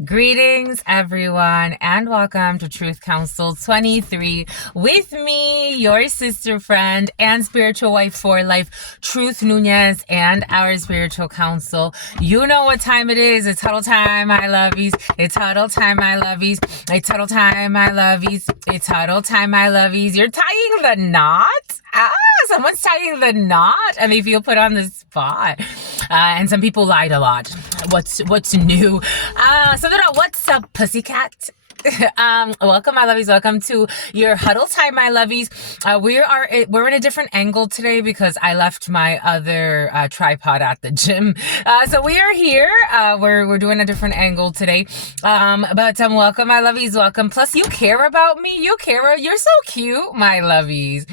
Greetings, everyone, and welcome to Truth Council 23 with me, your sister friend and spiritual wife for life, Truth Nunez, and our spiritual counsel. You know what time it is. It's huddle time, my lovies. It's huddle time, my lovies. It's huddle time, my lovies. It's huddle time, my lovies. You're tying the knot? Someone's tying the knot and they feel put on the spot. And some people lied a lot. What's new? What's up, pussycat? Welcome, my lovies. Welcome to your huddle time, my lovies. We're in a different angle today because I left my other tripod at the gym. So we are here. We're doing a different angle today. But welcome, my lovies. Welcome. Plus, you care about me. You're so cute, my lovies.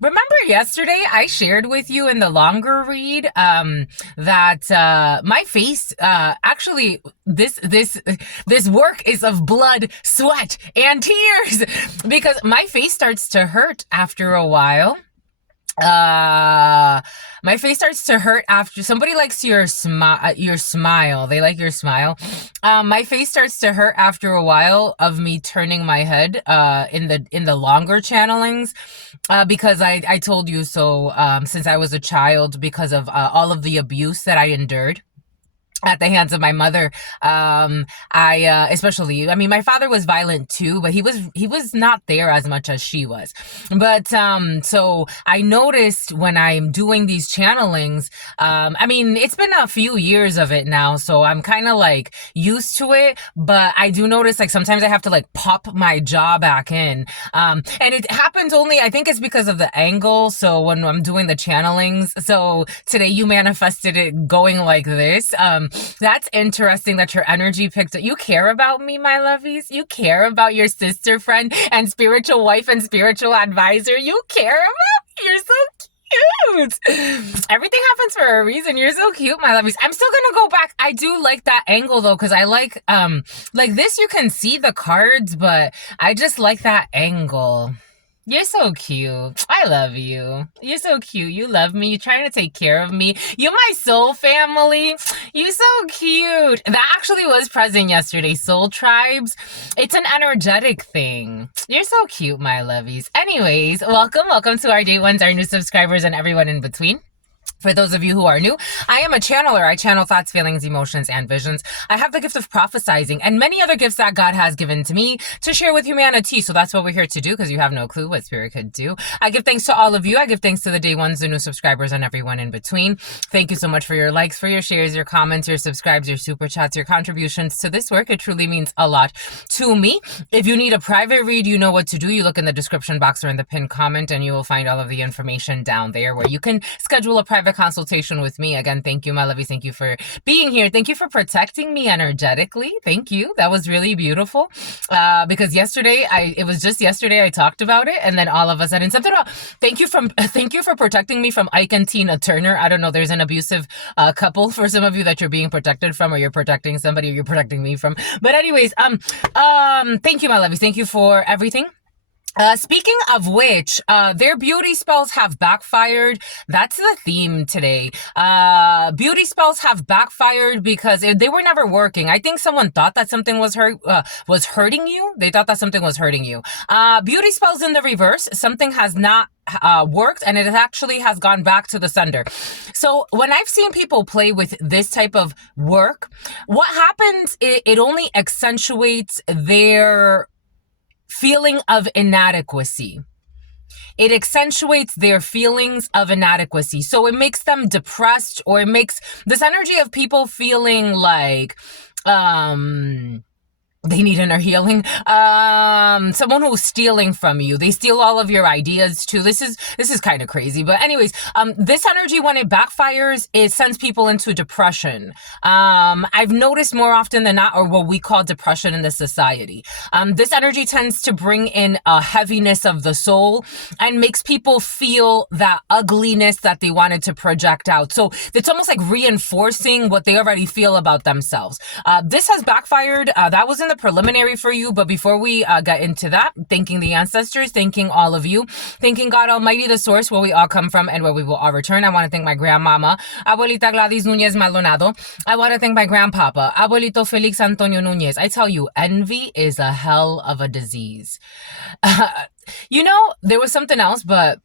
Remember yesterday I shared with you in the longer read that my face actually this work is of blood, sweat, and tears because my face starts to hurt after a while. My face starts to hurt after somebody likes your smile. They like your smile. My face starts to hurt after a while of me turning my head in the longer channelings because I told you so since I was a child because of all of the abuse that I endured at the hands of my mother. Especially, I mean, my father was violent too, but he was not there as much as she was. But, so I noticed when I'm doing these channelings, I mean, it's been a few years of it now, so I'm kind of like used to it, but I do notice like sometimes I have to like pop my jaw back in. And it happens only, I think it's because of the angle. So when I'm doing the channelings, so today you manifested it going like this. That's interesting that your energy picked up. You care about me, my lovies. You care about your sister friend and spiritual wife and spiritual advisor. You care about me. You're so cute. Everything happens for a reason. You're so cute, my lovies. I'm still gonna go back. I do like that angle though, because I like this you can see the cards, but I just like that angle. You're so cute. I love you. You're so cute. You love me. You're trying to take care of me. You're my soul family. You're so cute. That actually was present yesterday. Soul tribes. It's an energetic thing. You're so cute, my lovies. Anyways, welcome to our day ones, our new subscribers, and everyone in between. For those of you who are new, I am a channeler. I channel thoughts, feelings, emotions, and visions. I have the gift of prophesizing and many other gifts that God has given to me to share with humanity. So that's what we're here to do because you have no clue what spirit could do. I give thanks to all of you. I give thanks to the day ones, the new subscribers, and everyone in between. Thank you so much for your likes, for your shares, your comments, your subscribes, your super chats, your contributions to this work. It truly means a lot to me. If you need a private read, you know what to do. You look in the description box or in the pinned comment and you will find all of the information down there where you can schedule a private consultation with me. Again, thank you, my lovies. Thank you for being here. Thank you for protecting me energetically. Thank you. That was really beautiful. Because yesterday, it was just yesterday I talked about it, and then all of a sudden something about thank you for protecting me from Ike and Tina Turner. I don't know. There's an abusive couple for some of you that you're being protected from, or you're protecting somebody, or you're protecting me from. But anyways, thank you, my lovies. Thank you for everything. Speaking of which, their beauty spells have backfired. That's the theme today. Beauty spells have backfired because they were never working. I think someone thought that something was hurting you. They thought that something was hurting you. Beauty spells in the reverse. Something has not worked and it actually has gone back to the sender. So when I've seen people play with this type of work, what happens, it only accentuates their feeling of inadequacy. It accentuates their feelings of inadequacy. So it makes them depressed, or it makes this energy of people feeling like, they need inner healing. Someone who's stealing from you. They steal all of your ideas too. This is kind of crazy. But anyways, this energy, when it backfires, it sends people into depression. I've noticed more often than not, or what we call depression in this society. This energy tends to bring in a heaviness of the soul and makes people feel that ugliness that they wanted to project out. So it's almost like reinforcing what they already feel about themselves. This has backfired. That was in the the preliminary for you, but before we get into that, thanking the ancestors, thanking all of you, thanking God Almighty, the source where we all come from and where we will all return. I want to thank my grandmama, Abuelita Gladys Nunez Maldonado. I want to thank my grandpapa, Abuelito Felix Antonio Nunez. I tell you, envy is a hell of a disease. There was something else, but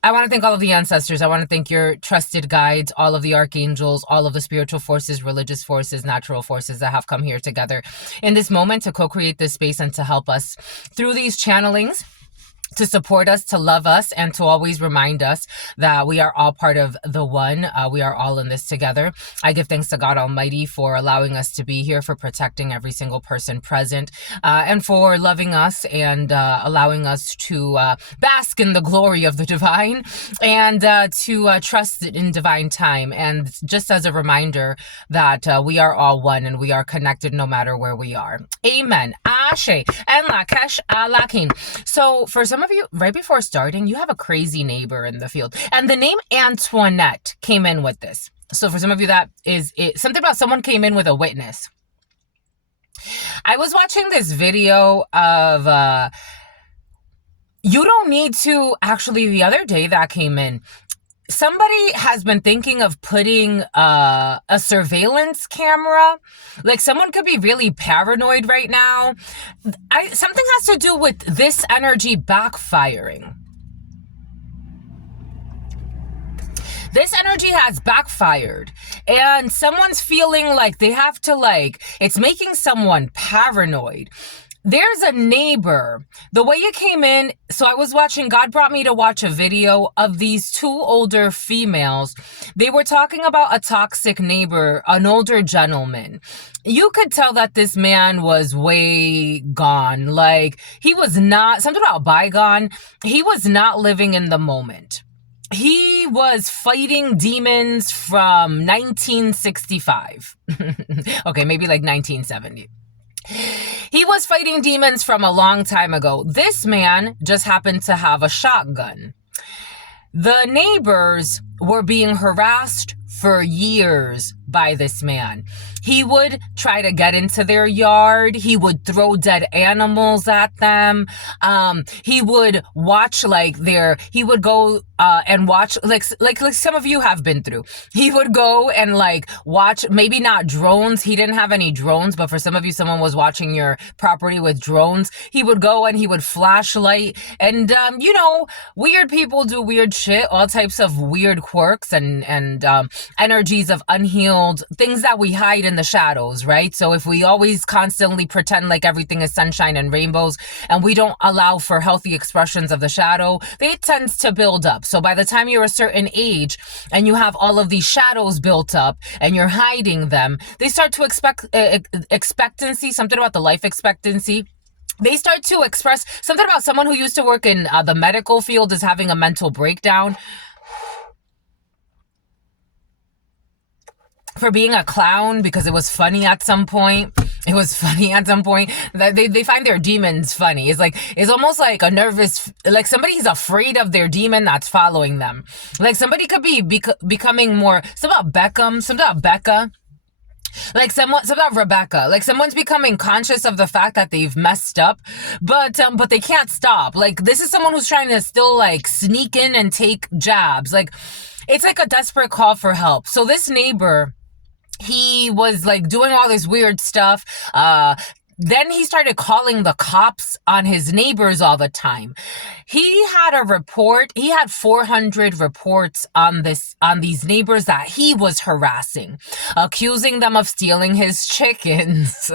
I want to thank all of the ancestors. I want to thank your trusted guides, all of the archangels, all of the spiritual forces, religious forces, natural forces that have come here together in this moment to co-create this space and to help us through these channelings, to support us, to love us, and to always remind us that we are all part of the one. We are all in this together. I give thanks to God Almighty for allowing us to be here, for protecting every single person present, and for loving us and allowing us to bask in the glory of the divine and to trust in divine time. And just as a reminder that we are all one and we are connected no matter where we are. Amen. Ashe. And Lakesh Alakin. So for some of you, right before starting, you have a crazy neighbor in the field. And the name Antoinette came in with this. So for some of you, that is it. Something about someone came in with a witness. I was watching this video of, you don't need to, actually the other day that came in, somebody has been thinking of putting a surveillance camera. Like someone could be really paranoid right now. Something has to do with this energy backfiring. This energy has backfired and someone's feeling like they have to it's making someone paranoid. There's a neighbor, the way you came in, so I was watching, God brought me to watch a video of these two older females. They were talking about a toxic neighbor, an older gentleman. You could tell that this man was way gone. He was not, something about bygone. He was not living in the moment. He was fighting demons from 1965. Okay, maybe 1970. He was fighting demons from a long time ago. This man just happened to have a shotgun. The neighbors were being harassed for years by this man. He would try to get into their yard. He would throw dead animals at them. He would watch he would go and watch like some of you have been through. He would go and watch, maybe not drones. He didn't have any drones, but for some of you, someone was watching your property with drones. He would go and he would flashlight and, weird people do weird shit, all types of weird quirks and energies of unhealed things that we hide in the shadows, right? So if we always constantly pretend like everything is sunshine and rainbows and we don't allow for healthy expressions of the shadow, they tend to build up. So by the time you're a certain age and you have all of these shadows built up and you're hiding them, they start to expectancy, something about the life expectancy. They start to express something about someone who used to work in the medical field is having a mental breakdown for being a clown because it was funny at some point. It was funny at some point. They find their demons funny. It's almost like a nervous, somebody's afraid of their demon that's following them. Somebody could be becoming more, something about Beckham, something about Becca. Something about Rebecca. Someone's becoming conscious of the fact that they've messed up, but they can't stop. This is someone who's trying to still sneak in and take jabs. It's a desperate call for help. So this neighbor, he was doing all this weird stuff. Then he started calling the cops on his neighbors all the time. He had a report. He had 400 reports on these neighbors that he was harassing, accusing them of stealing his chickens.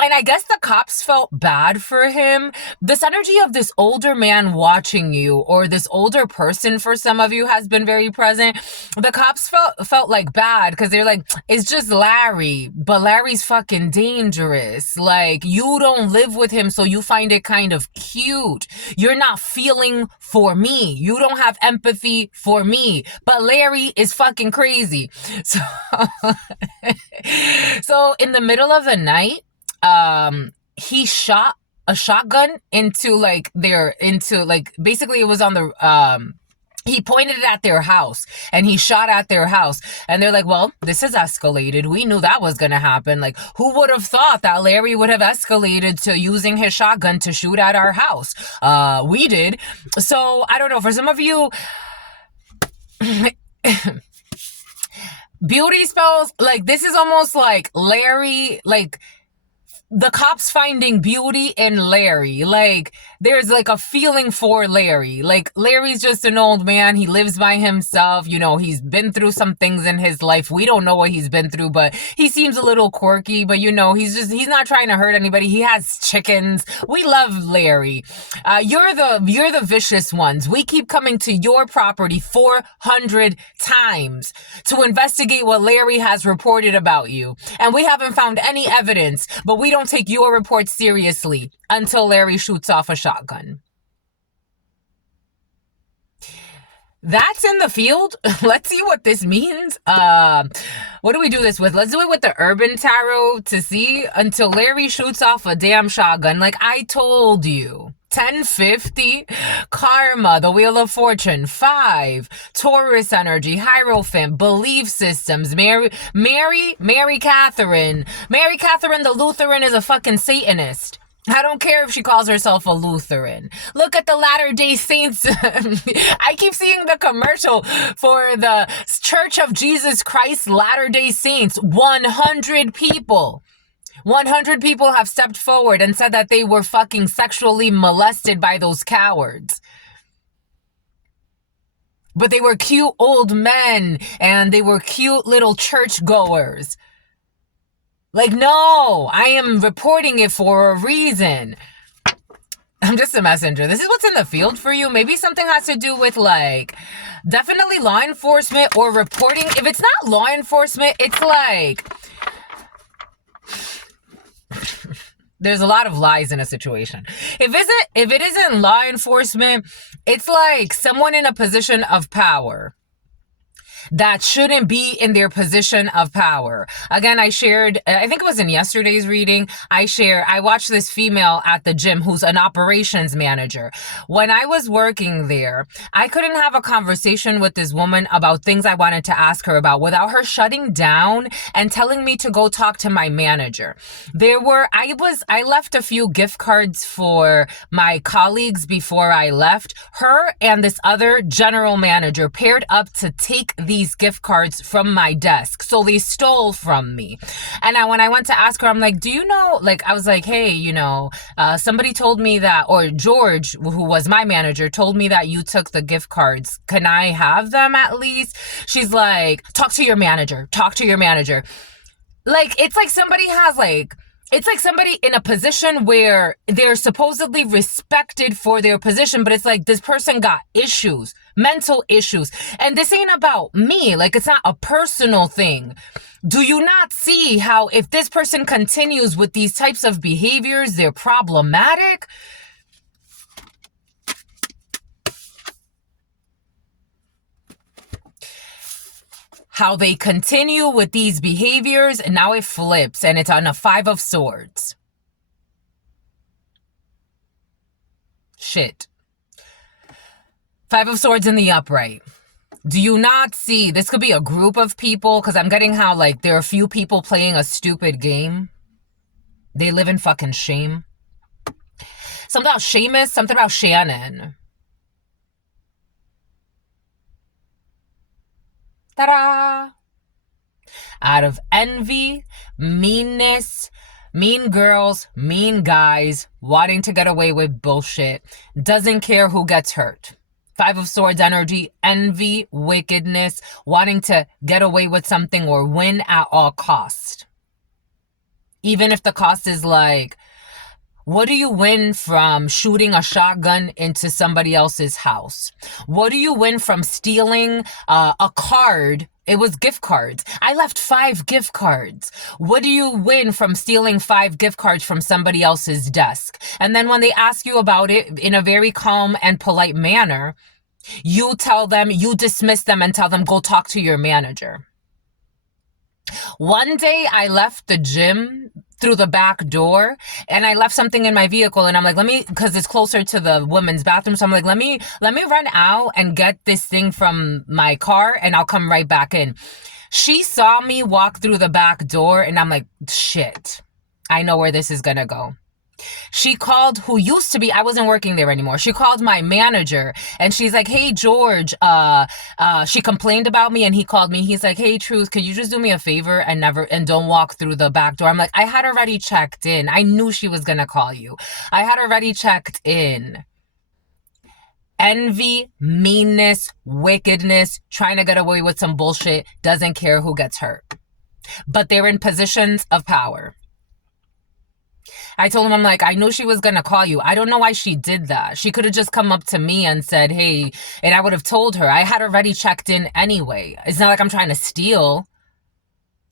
And I guess the cops felt bad for him. This energy of this older man watching you, or this older person for some of you, has been very present. The cops felt bad because they're it's just Larry, but Larry's fucking dangerous. You don't live with him, so you find it kind of cute. You're not feeling for me. You don't have empathy for me, but Larry is fucking crazy. So, so in the middle of the night, he shot a shotgun into basically it was on the He pointed it at their house and he shot at their house. And they're like, well, this has escalated. We knew that was going to happen. Like, who would have thought that Larry would have escalated to using his shotgun to shoot at our house? We did. So I don't know. For some of you, beauty spells, like, this is almost like Larry, like, the cops finding beauty in Larry. Like, there's like a feeling for Larry. Like, Larry's just an old man. He lives by himself. You know, he's been through some things in his life. We don't know what he's been through, but he seems a little quirky. But, you know, he's not trying to hurt anybody. He has chickens. We love Larry. You're the vicious ones. We keep coming to your property 400 times to investigate what Larry has reported about you. And we haven't found any evidence, but we don't take your report seriously until Larry shoots off a shotgun. That's in the field. Let's see what this means. What do we do this with? Let's do it with the Urban Tarot to see until Larry shoots off a damn shotgun. Like I told you. 1050, Karma, the Wheel of Fortune, 5, Taurus energy, Hierophant, belief systems, Mary Catherine. Mary Catherine the Lutheran is a fucking Satanist. I don't care if she calls herself a Lutheran. Look at the Latter-day Saints. I keep seeing the commercial for the Church of Jesus Christ Latter-day Saints. 100 people. 100 people have stepped forward and said that they were fucking sexually molested by those cowards. But they were cute old men and they were cute little churchgoers. Like, no, I am reporting it for a reason. I'm just a messenger. This is what's in the field for you. Maybe something has to do with, like, definitely law enforcement or reporting. If it's not law enforcement, it's like... There's a lot of lies in a situation. If it isn't law enforcement, it's like someone in a position of power that shouldn't be in their position of power. Again, I shared, I think it was in yesterday's reading, I watched this female at the gym who's an operations manager. When I was working there, I couldn't have a conversation with this woman about things I wanted to ask her about without her shutting down and telling me to go talk to my manager. I left a few gift cards for my colleagues before I left. Her and this other general manager paired up to take these gift cards from my desk. So they stole from me. And when I went to ask her, I'm like, do you know, like, I was like, hey, you know, somebody told me that, or George, who was my manager, told me that you took the gift cards. Can I have them at least? She's like, talk to your manager. Like, it's like somebody has like, it's like somebody in a position where they're supposedly respected for their position, but it's like this person got issues, mental issues. And this ain't about me. Like, it's not a personal thing. Do you not see how if this person continues with these types of behaviors, they're problematic? How they continue with these behaviors, and now it flips, and it's on a 5 of Swords. Shit. 5 of Swords in the upright. Do you not see, this could be a group of people, because I'm getting how, like, there are a few people playing a stupid game. They live in fucking shame. Something about Seamus, something about Shannon. Ta-da! Out of envy, meanness, mean girls, mean guys, wanting to get away with bullshit, doesn't care who gets hurt. 5 of Swords energy, envy, wickedness, wanting to get away with something or win at all cost. Even if the cost is like, what do you win from shooting a shotgun into somebody else's house? What do you win from stealing a card? It was gift cards. I left 5 gift cards. What do you win from stealing 5 gift cards from somebody else's desk? And then when they ask you about it in a very calm and polite manner, you dismiss them and tell them, go talk to your manager. One day I left the gym through the back door, and I left something in my vehicle, and I'm like, let me, because it's closer to the women's bathroom, so I'm like, let me run out and get this thing from my car, and I'll come right back in. She saw me walk through the back door, and I'm like, shit, I know where this is gonna go. She called who used to be, I wasn't working there anymore. She called my manager, and she's like, hey, George, she complained about me, and he called me. He's like, hey, Truth, could you just do me a favor and don't walk through the back door? I'm like, I had already checked in. I knew she was going to call you. I had already checked in. Envy, meanness, wickedness, trying to get away with some bullshit, doesn't care who gets hurt. But they're in positions of power. I told him, I'm like, I knew she was going to call you. I don't know why she did that. She could have just come up to me and said, hey, and I would have told her. I had already checked in anyway. It's not like I'm trying to steal.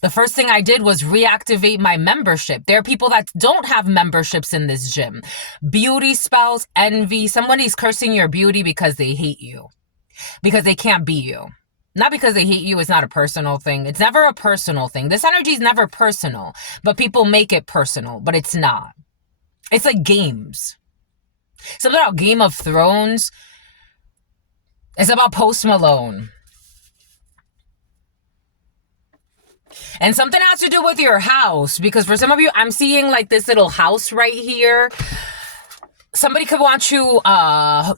The first thing I did was reactivate my membership. There are people that don't have memberships in this gym. Beauty spells, envy. Somebody's cursing your beauty because they hate you. Because they can't be you. Not because they hate you. It's not a personal thing. It's never a personal thing. This energy is never personal. But people make it personal. But it's not. It's like games. Something about Game of Thrones. It's about Post Malone. And something has to do with your house. Because for some of you, I'm seeing like this little house right here. Somebody could want you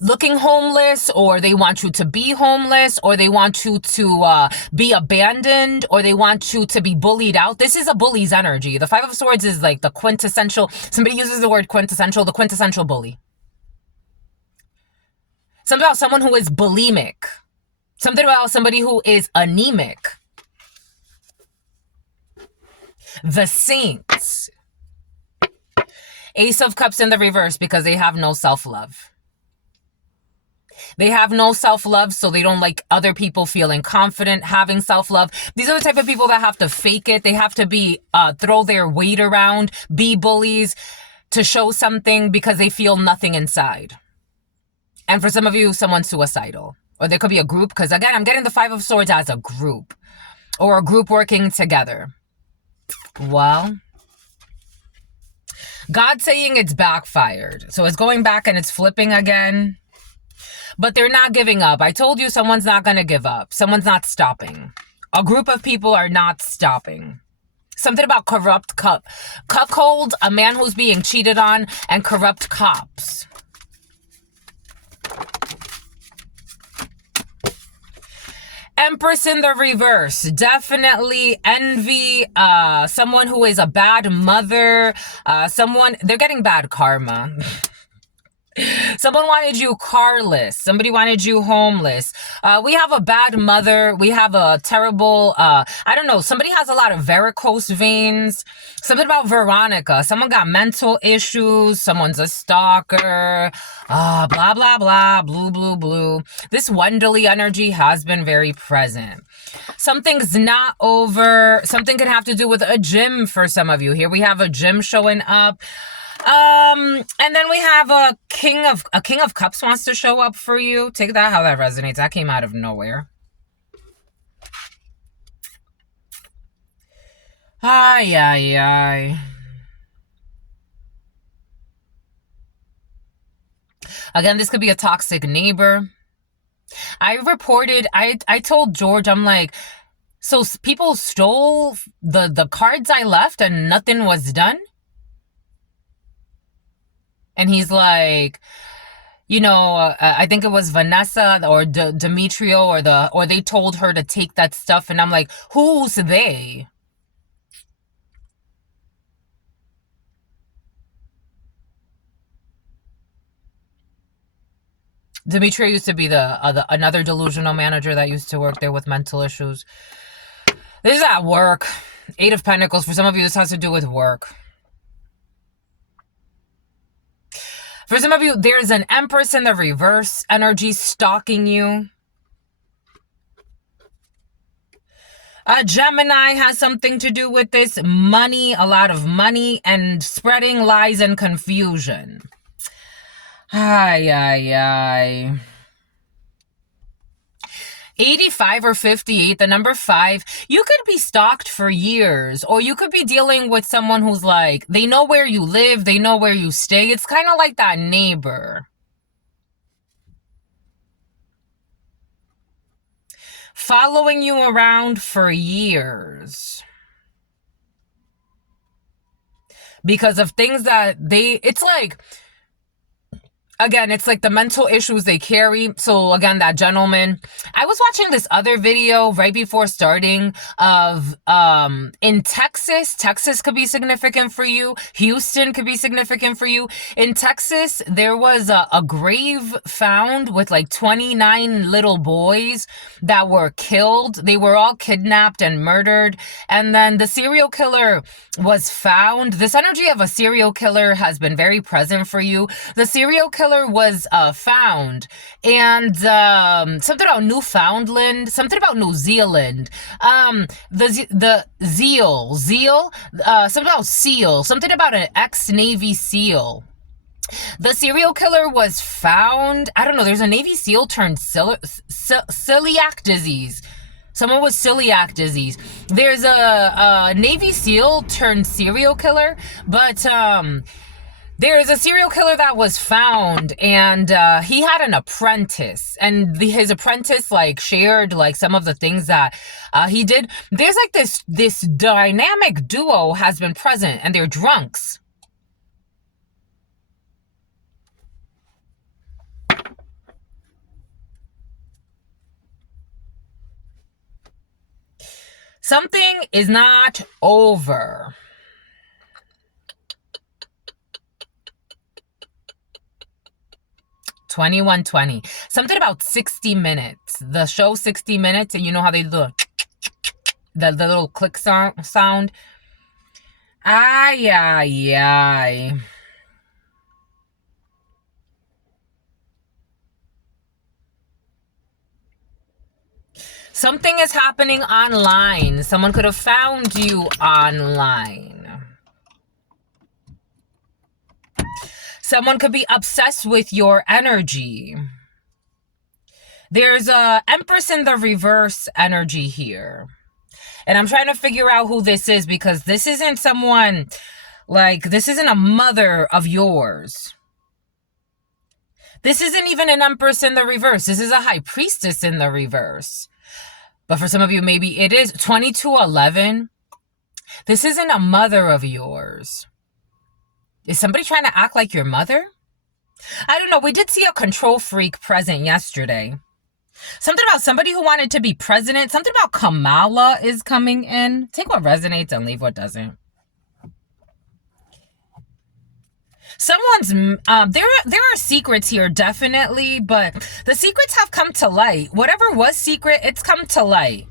looking homeless, or they want you to be homeless, or they want you to be abandoned, or they want you to be bullied out. This is a bully's energy. The Five of Swords is like the quintessential, somebody uses the word quintessential, the quintessential bully. Something about someone who is bulimic. Something about somebody who is anemic. The Saints. Ace of Cups in the reverse because they have no self-love. They have no self-love, so they don't like other people feeling confident, having self-love. These are the type of people that have to fake it. They have to be, throw their weight around, be bullies to show something because they feel nothing inside. And for some of you, someone's suicidal. Or there could be a group, because again, I'm getting the Five of Swords as a group. Or a group working together. Well, God's saying it's backfired. So it's going back and it's flipping again. But they're not giving up. I told you someone's not going to give up. Someone's not stopping. A group of people are not stopping. Something about corrupt cuckold, a man who's being cheated on, and corrupt cops. Empress in the reverse. Definitely envy. Someone who is a bad mother. They're getting bad karma. Someone wanted you carless. Somebody wanted you homeless. We have a bad mother. We have a terrible, I don't know. Somebody has a lot of varicose veins. Something about Veronica. Someone got mental issues. Someone's a stalker. Blah, blah, blah. Blue, blue, blue. This Wendelly energy has been very present. Something's not over. Something could have to do with a gym for some of you. Here we have a gym showing up. And then we have a king of cups wants to show up for you. Take that how that resonates. That came out of nowhere. Ay, ay, ay. Again, this could be a toxic neighbor. I told George, I'm like, so people stole the cards I left and nothing was done? And he's like, I think it was Vanessa or Demetrio or they told her to take that stuff. And I'm like, who's they? Demetrio used to be another delusional manager that used to work there with mental issues. This is at work. 8 of Pentacles. For some of you, this has to do with work. For some of you, there's an Empress in the reverse energy stalking you. A Gemini has something to do with this. Money, a lot of money, and spreading lies and confusion. Ay, ay, ay. 85 or 58, the number 5, you could be stalked for years, or you could be dealing with someone who's like, they know where you live, they know where you stay. It's kind of like that neighbor following you around for years because of things that it's like, again, it's like the mental issues they carry. So again, that gentleman, I was watching this other video right before starting of in Texas could be significant for you. Houston could be significant for you. In Texas, there was a grave found with like 29 little boys that were killed. They were all kidnapped and murdered. And then the serial killer was found. This energy of a serial killer has been very present for you. The serial killer was found, and something about Newfoundland, something about New Zealand, the zeal, something about seal, something about an ex-Navy SEAL. The serial killer was found. I don't know. There's a Navy SEAL turned celiac disease. Someone with celiac disease. There's a Navy SEAL turned serial killer, but there is a serial killer that was found, and he had an apprentice, and his apprentice like shared like some of the things that he did. There's like this dynamic duo has been present, and they're drunks. Something is not over. $21.20. Something about 60 minutes. The show 60 minutes, and you know how they do the little click sound. Ay, ay, ay. Something is happening online. Someone could have found you online. Someone could be obsessed with your energy. There's a Empress in the reverse energy here. And I'm trying to figure out who this is, because this isn't someone, like, this isn't a mother of yours. This isn't even an Empress in the reverse. This is a High Priestess in the reverse. But for some of you, maybe it is. 2211. This isn't a mother of yours. Is somebody trying to act like your mother? I don't know. We did see a control freak present yesterday. Something about somebody who wanted to be president. Something about Kamala is coming in. Take what resonates and leave what doesn't. Someone's there are secrets here, definitely, but the secrets have come to light. Whatever was secret, it's come to light.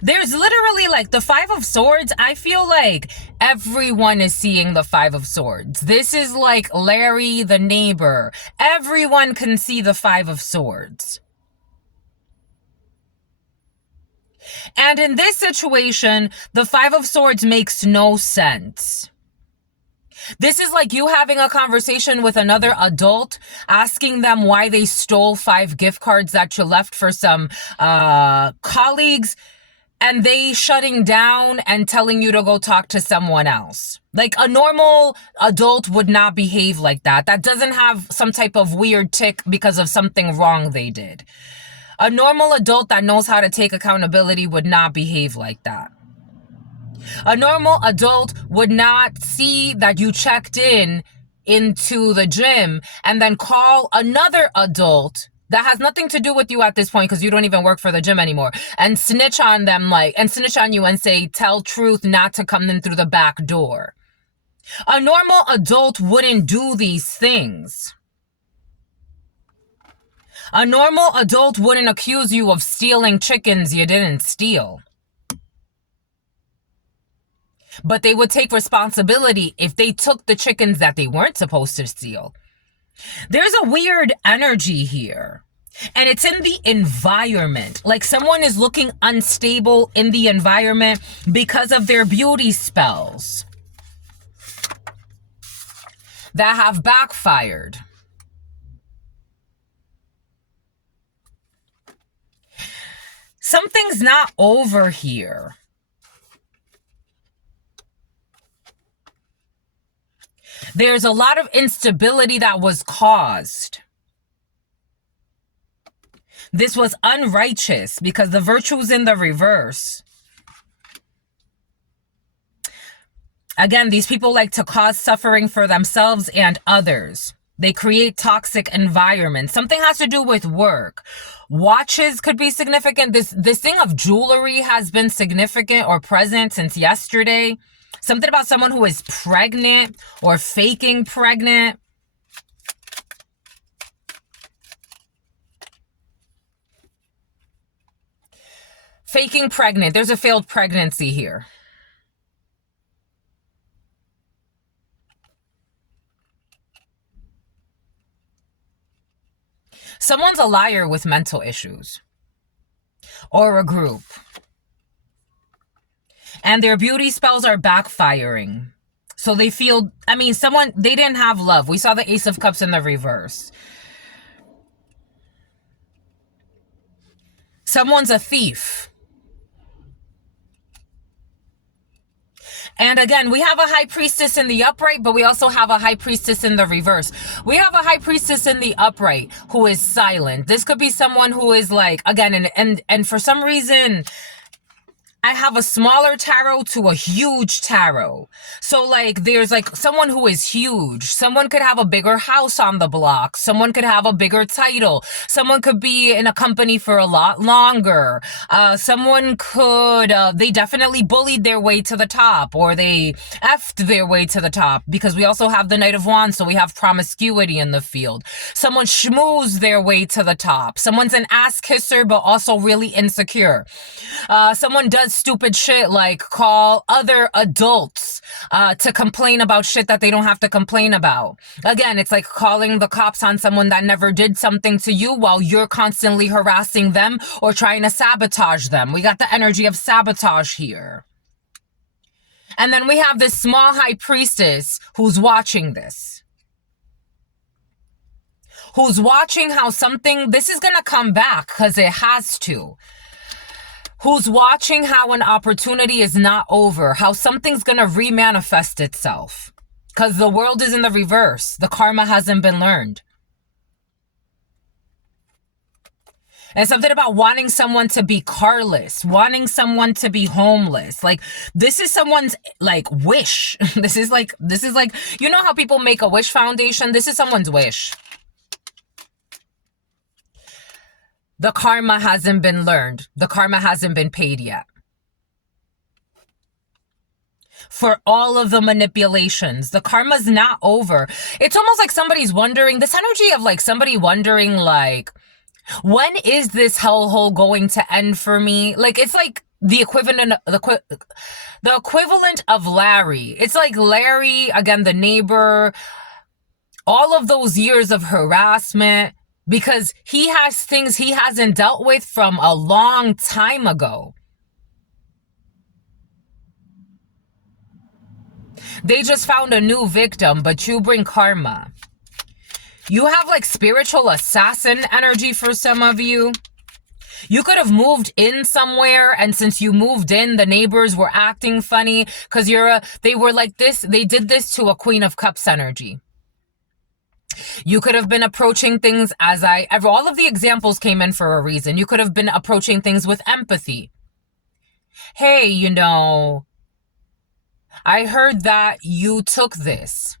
There's literally like the 5 of Swords. I feel like everyone is seeing the 5 of Swords. This is like Larry the neighbor. Everyone can see the 5 of Swords. And in this situation, the 5 of Swords makes no sense. This is like you having a conversation with another adult, asking them why they stole 5 gift cards that you left for some colleagues, and they shutting down and telling you to go talk to someone else. Like a normal adult would not behave like that. That doesn't have some type of weird tick because of something wrong they did. A normal adult that knows how to take accountability would not behave like that. A normal adult would not see that you checked into the gym and then call another adult that has nothing to do with you at this point, because you don't even work for the gym anymore, and snitch on them, and snitch on you and say, tell truth not to come in through the back door. A normal adult wouldn't do these things. A normal adult wouldn't accuse you of stealing chickens you didn't steal. But they would take responsibility if they took the chickens that they weren't supposed to steal. There's a weird energy here. And it's in the environment. Like someone is looking unstable in the environment because of their beauty spells that have backfired. Something's not over here. There's a lot of instability that was caused. This was unrighteous because the virtue's in the reverse. Again, these people like to cause suffering for themselves and others. They create toxic environments. Something has to do with work. Watches could be significant. This thing of jewelry has been significant or present since yesterday. Something about someone who is pregnant or faking pregnant. Faking pregnant. There's a failed pregnancy here. Someone's a liar with mental issues. Or a group. And their beauty spells are backfiring. So they feel, they didn't have love. We saw the Ace of Cups in the reverse. Someone's a thief. And again, we have a high priestess in the upright, but we also have a high priestess in the reverse. We have a high priestess in the upright who is silent. This could be someone who is like, again, and for some reason, I have a smaller tarot to a huge tarot. So like there's like someone who is huge. Someone could have a bigger house on the block. Someone could have a bigger title. Someone could be in a company for a lot longer. Someone could, they definitely bullied their way to the top, or they effed their way to the top, because we also have the Knight of Wands. So we have promiscuity in the field. Someone schmoozed their way to the top. Someone's an ass kisser, but also really insecure. Someone does stupid shit like call other adults to complain about shit that they don't have to complain about. Again, it's like calling the cops on someone that never did something to you while you're constantly harassing them or trying to sabotage them. We got the energy of sabotage here. And then we have this small high priestess who's watching this. Who's watching how something, this is gonna come back because it has to. Who's watching how an opportunity is not over, how something's going to remanifest itself. Because the world is in the reverse. The karma hasn't been learned. And something about wanting someone to be carless, wanting someone to be homeless. Like, this is someone's, like, wish. This is like, you know how people make a wish foundation? This is someone's wish. The karma hasn't been learned. The karma hasn't been paid yet. For all of the manipulations, the karma's not over. It's almost like somebody's wondering, this energy of like somebody wondering like, when is this hellhole going to end for me? Like, it's like the equivalent of Larry. It's like Larry, again, the neighbor, all of those years of harassment, because he has things he hasn't dealt with from a long time ago. They just found a new victim, but you bring karma. You have like spiritual assassin energy for some of you. You could have moved in somewhere, and since you moved in, the neighbors were acting funny because they were like this. They did this to a Queen of Cups energy. You could have been approaching things all of the examples came in for a reason. You could have been approaching things with empathy. Hey, I heard that you took this.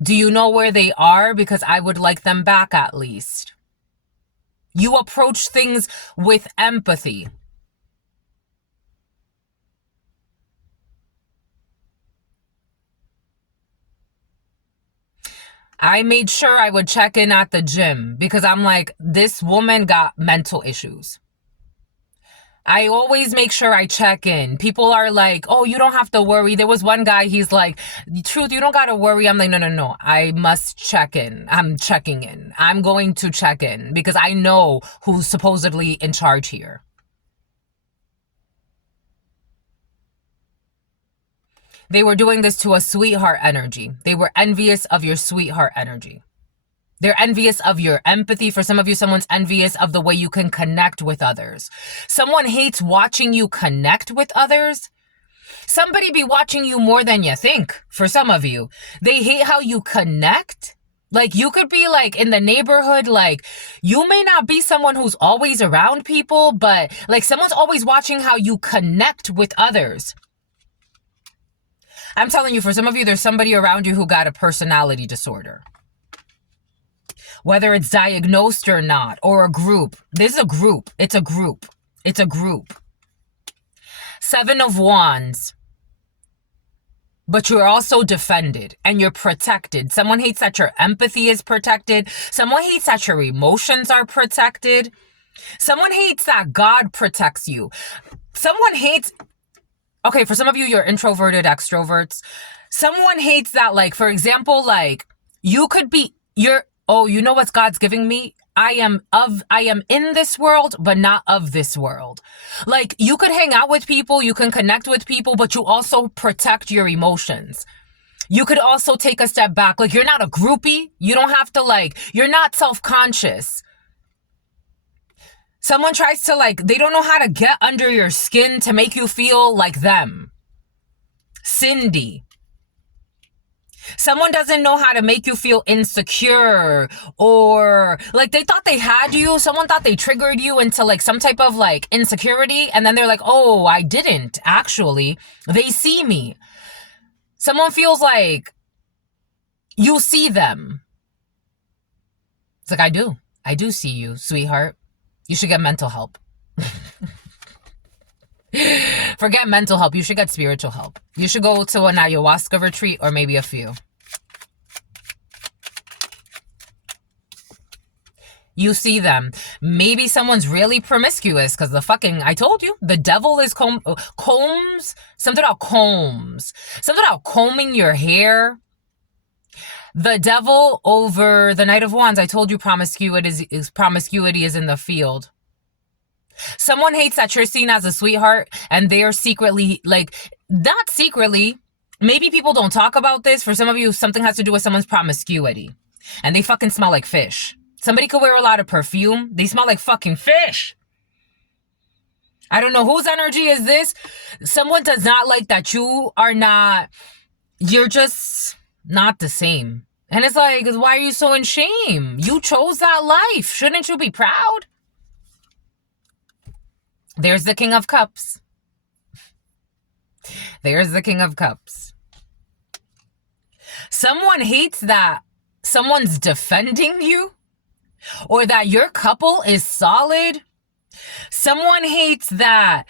Do you know where they are? Because I would like them back at least. You approach things with empathy. I made sure I would check in at the gym because I'm like, this woman got mental issues. I always make sure I check in. People are like, oh, you don't have to worry. There was one guy, he's like, truth, you don't got to worry. I'm like, no. I must check in. I'm checking in. I'm going to check in because I know who's supposedly in charge here. They were doing this to a sweetheart energy. They were envious of your sweetheart energy. They're envious of your empathy. For some of you, someone's envious of the way you can connect with others. Someone hates watching you connect with others. Somebody be watching you more than you think. For some of you, they hate how you connect. Like, you could be like in the neighborhood, like you may not be someone who's always around people, but like someone's always watching how you connect with others. I'm telling you, for some of you, there's somebody around you who got a personality disorder. Whether it's diagnosed or not, or a group. This is a group. It's a group. It's a group. 7 of Wands. But you're also defended and you're protected. Someone hates that your empathy is protected. Someone hates that your emotions are protected. Someone hates that God protects you. Someone hates... Okay, for some of you, you're introverted extroverts. Someone hates that, like, for example, like, you could be... Oh, you know what God's giving me? I am in this world, but not of this world. Like, you could hang out with people, you can connect with people, but you also protect your emotions. You could also take a step back. Like, you're not a groupie. You don't have to, like, you're not self-conscious. Someone tries to, like, they don't know how to get under your skin to make you feel like them. Cindy. Someone doesn't know how to make you feel insecure, or like they thought they had you. Someone thought they triggered you into like some type of like insecurity. And then they're like, oh, I didn't actually. They see me. Someone feels like you see them. It's like, I do. I do see you, sweetheart. You should get mental help. Forget mental help. You should get spiritual help. You should go to an ayahuasca retreat or maybe a few. You see them. Maybe someone's really promiscuous because I told you, the devil is combs. Something about combs. Something about combing your hair. The devil over the Knight of Wands. I told you promiscuity is in the field. Someone hates that you're seen as a sweetheart and they're secretly, like, not secretly, maybe people don't talk about this. For some of you, something has to do with someone's promiscuity. And they fucking smell like fish. Somebody could wear a lot of perfume. They smell like fucking fish. I don't know whose energy is this. Someone does not like that you're just not the same. And it's like, why are you so in shame? You chose that life. Shouldn't you be proud? There's the King of Cups. There's the King of Cups. Someone hates that someone's defending you or that your couple is solid. Someone hates that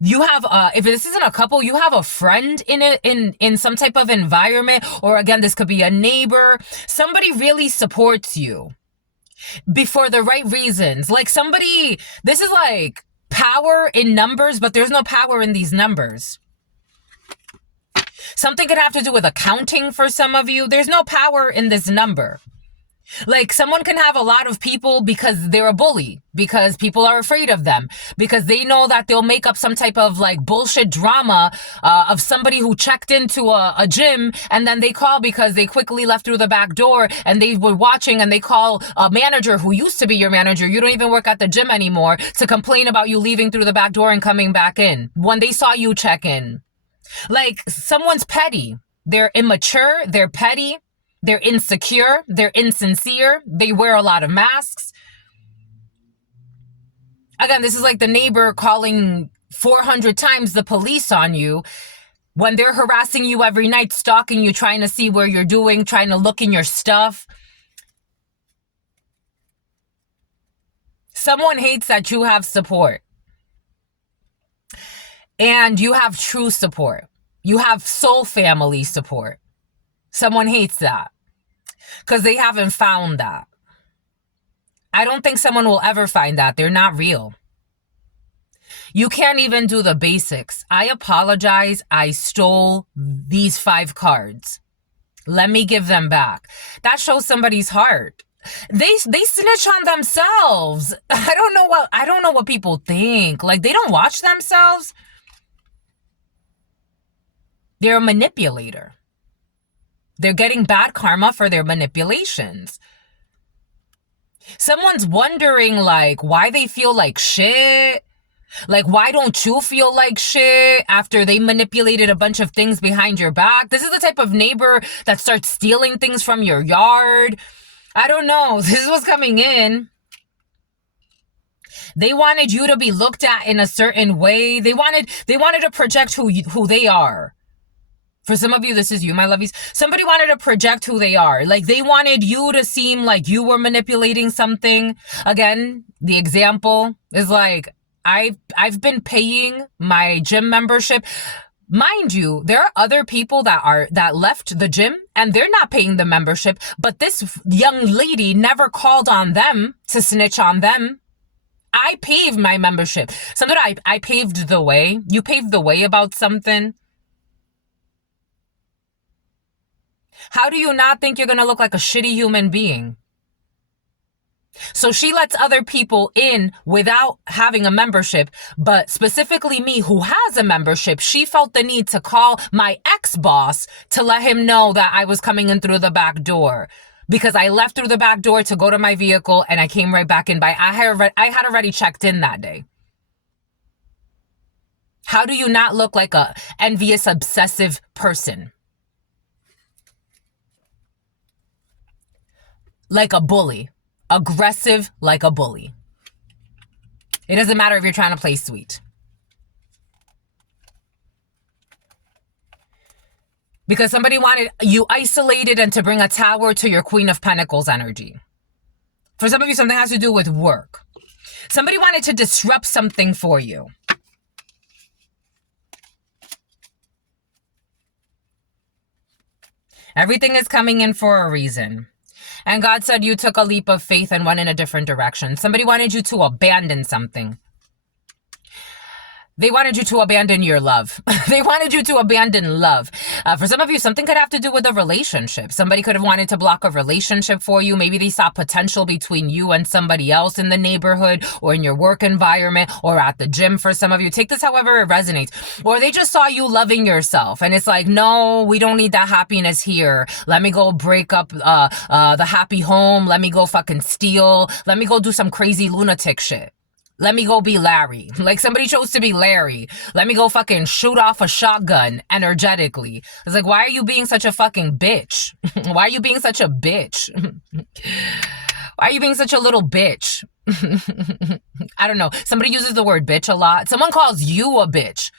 you have if this isn't a couple, you have a friend in some type of environment, or again, this could be a neighbor. Somebody really supports you. For the right reasons. Like this is like power in numbers, but there's no power in these numbers. Something could have to do with accounting for some of you. There's no power in this number. Like, someone can have a lot of people because they're a bully, because people are afraid of them, because they know that they'll make up some type of like bullshit drama of somebody who checked into a gym and then they call because they quickly left through the back door and they were watching, and they call a manager who used to be your manager. You don't even work at the gym anymore, to complain about you leaving through the back door and coming back in when they saw you check in. Like, someone's petty. They're immature. They're petty. They're insecure. They're insincere. They wear a lot of masks. Again, this is like the neighbor calling 400 times the police on you when they're harassing you every night, stalking you, trying to see where you're doing, trying to look in your stuff. Someone hates that you have support. And you have true support. You have soul family support. Someone hates that because they haven't found that. I don't think someone will ever find that. They're not real. You can't even do the basics. I apologize. I stole these 5 cards. Let me give them back. That shows somebody's heart. They snitch on themselves. I don't know what people think. Like, they don't watch themselves. They're a manipulator. They're getting bad karma for their manipulations. Someone's wondering, like, why they feel like shit. Like, why don't you feel like shit after they manipulated a bunch of things behind your back? This is the type of neighbor that starts stealing things from your yard. I don't know. This is what's coming in. They wanted you to be looked at in a certain way. They wanted to project who they are. For some of you, this is you, my lovies. Somebody wanted to project who they are. Like, they wanted you to seem like you were manipulating something. Again, the example is like, I've been paying my gym membership. Mind you, there are other people that left the gym and they're not paying the membership, but this young lady never called on them to snitch on them. I paved my membership. Something I paved the way. You paved the way about something. How do you not think you're going to look like a shitty human being? So she lets other people in without having a membership, but specifically me, who has a membership, she felt the need to call my ex-boss to let him know that I was coming in through the back door. Because I left through the back door to go to my vehicle and I came right back in. I had already checked in that day. How do you not look like a envious, obsessive person? Like a bully. Aggressive like a bully. It doesn't matter if you're trying to play sweet. Because somebody wanted you isolated and to bring a tower to your Queen of Pentacles energy. For some of you, something has to do with work. Somebody wanted to disrupt something for you. Everything is coming in for a reason. And God said you took a leap of faith and went in a different direction. Somebody wanted you to abandon something. They wanted you to abandon your love. They wanted you to abandon love. For some of you, something could have to do with a relationship. Somebody could have wanted to block a relationship for you. Maybe they saw potential between you and somebody else in the neighborhood or in your work environment or at the gym for some of you. Take this however it resonates. Or they just saw you loving yourself. And it's like, no, we don't need that happiness here. Let me go break up the happy home. Let me go fucking steal. Let me go do some crazy lunatic shit. Let me go be Larry. Like somebody chose to be Larry. Let me go fucking shoot off a shotgun energetically. It's like, why are you being such a fucking bitch? Why are you being such a bitch? Why are you being such a little bitch? I don't know. Somebody uses the word bitch a lot. Someone calls you a bitch.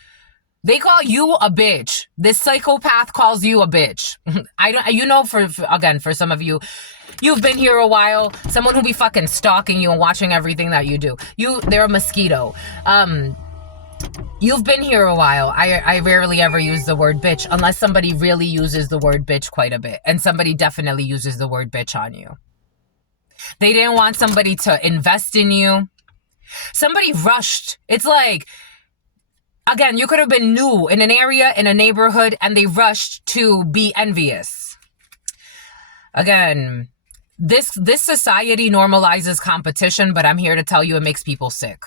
They call you a bitch. This psychopath calls you a bitch. For some of you, you've been here a while. Someone who be fucking stalking you and watching everything that you do. They're a mosquito. You've been here a while. I rarely ever use the word bitch unless somebody really uses the word bitch quite a bit. And somebody definitely uses the word bitch on you. They didn't want somebody to invest in you. Somebody rushed. It's like, again, you could have been new in an area, in a neighborhood, and they rushed to be envious. Again, this society normalizes competition, but I'm here to tell you it makes people sick.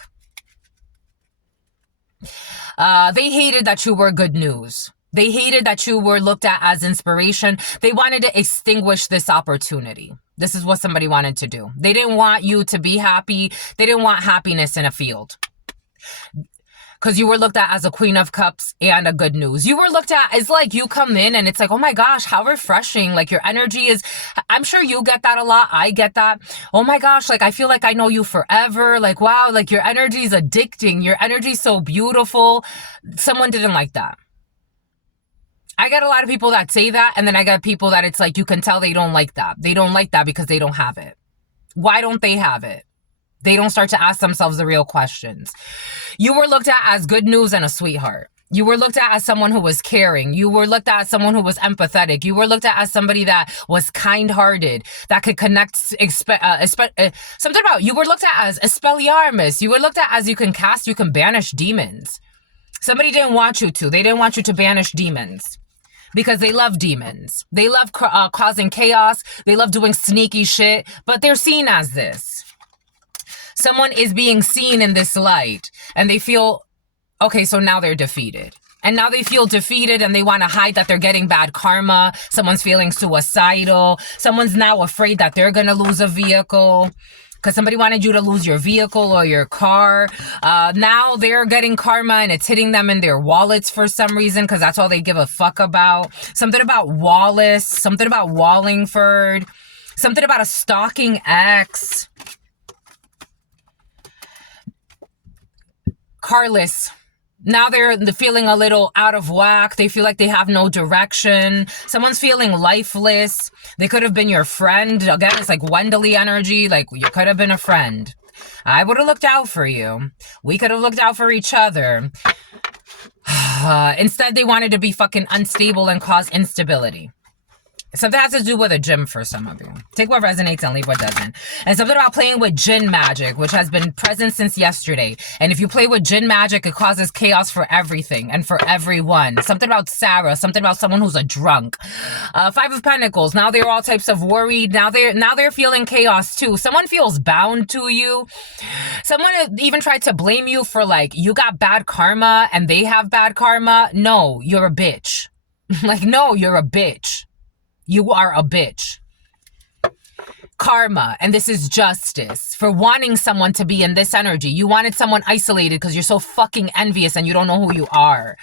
They hated that you were good news. They hated that you were looked at as inspiration. They wanted to extinguish this opportunity. This is what somebody wanted to do. They didn't want you to be happy. They didn't want happiness in a field. Because you were looked at as a Queen of Cups and a good news. You were looked at as like you come in and it's like, oh my gosh, how refreshing. Like your energy is, I'm sure you get that a lot. I get that. Oh my gosh, like I feel like I know you forever. Like, wow, like your energy is addicting. Your energy is so beautiful. Someone didn't like that. I get a lot of people that say that. And then I get people that it's like, you can tell they don't like that. They don't like that because they don't have it. Why don't they have it? They don't start to ask themselves the real questions. You were looked at as good news and a sweetheart. You were looked at as someone who was caring. You were looked at as someone who was empathetic. You were looked at as somebody that was kind-hearted, that could connect. Something about you were looked at as Expelliarmus. You were looked at as you can banish demons. Somebody didn't want you to. They didn't want you to banish demons. Because they love demons. They love causing chaos. They love doing sneaky shit. But they're seen as this. Someone is being seen in this light and they feel, okay, so now they're defeated. And now they feel defeated and they want to hide that they're getting bad karma. Someone's feeling suicidal. Someone's now afraid that they're going to lose a vehicle because somebody wanted you to lose your vehicle or your car. Now they're getting karma and it's hitting them in their wallets for some reason because that's all they give a fuck about. Something about Wallace. Something about Wallingford. Something about a stalking ex. Carless. Now they're feeling a little out of whack. They feel like they have no direction. Someone's feeling lifeless. They could have been your friend. Again, it's like Wendelly energy. Like, you could have been a friend. I would have looked out for you. We could have looked out for each other. Instead, they wanted to be fucking unstable and cause instability. Something has to do with a gym for some of you. Take what resonates and leave what doesn't. And something about playing with jinn magic, which has been present since yesterday. And if you play with jinn magic, it causes chaos for everything and for everyone. Something about Sarah. Something about someone who's a drunk. Five of Pentacles. Now they're all types of worried. Now they're feeling chaos too. Someone feels bound to you. Someone even tried to blame you for like, you got bad karma and they have bad karma. No, you're a bitch. Like, no, you're a bitch. You are a bitch. Karma, and this is justice for wanting someone to be in this energy. You wanted someone isolated because you're so fucking envious and you don't know who you are.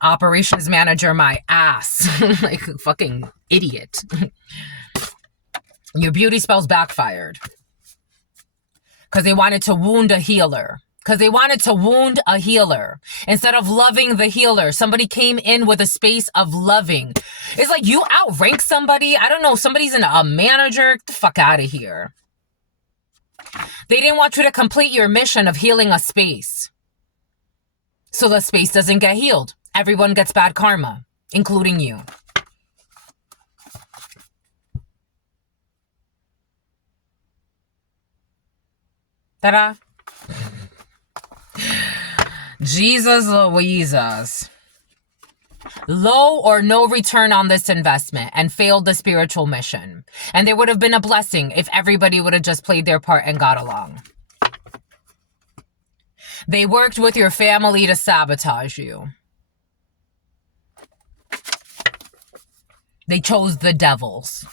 Operations manager, my ass. Like, fucking idiot. Your beauty spells backfired. Because they wanted to wound a healer. Because they wanted to wound a healer. Instead of loving the healer, somebody came in with a space of loving. It's like you outrank somebody. I don't know, somebody's a manager. Get the fuck out of here. They didn't want you to complete your mission of healing a space. So the space doesn't get healed. Everyone gets bad karma, including you. Ta-da. Jesus Louises. Low or no return on this investment and failed the spiritual mission. And there would have been a blessing if everybody would have just played their part and got along. They worked with your family to sabotage you. They chose the devils.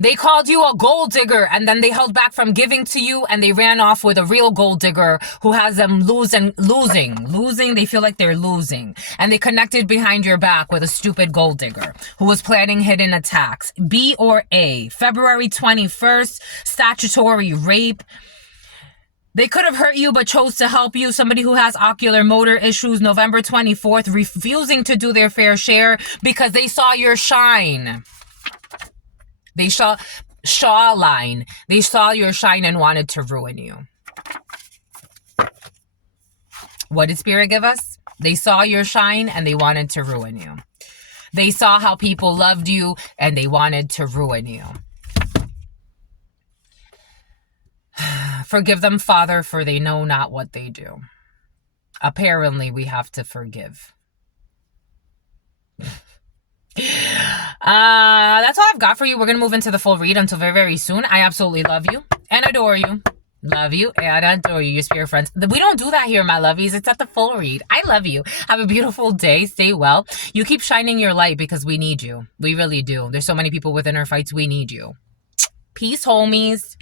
They called you a gold digger and then they held back from giving to you and they ran off with a real gold digger who has them losing. They feel like they're losing. And they connected behind your back with a stupid gold digger who was planning hidden attacks. B or A, February 21st, statutory rape. They could have hurt you but chose to help you. Somebody who has ocular motor issues, November 24th, refusing to do their fair share because they saw your shine. They saw Shawline. They saw your shine and wanted to ruin you. What did Spirit give us? They saw your shine and they wanted to ruin you. They saw how people loved you and they wanted to ruin you. Forgive them, Father, for they know not what they do. Apparently, we have to forgive. That's all I've got for you. We're gonna move into the full read until very, very soon. I absolutely love you and adore you. Love you and adore you, your spirit friends. We don't do that here, my lovies. It's at the full read. I love you. Have a beautiful day. Stay well. You keep shining your light because we need you. We really do. There's so many people with inner fights. We need you. Peace, homies.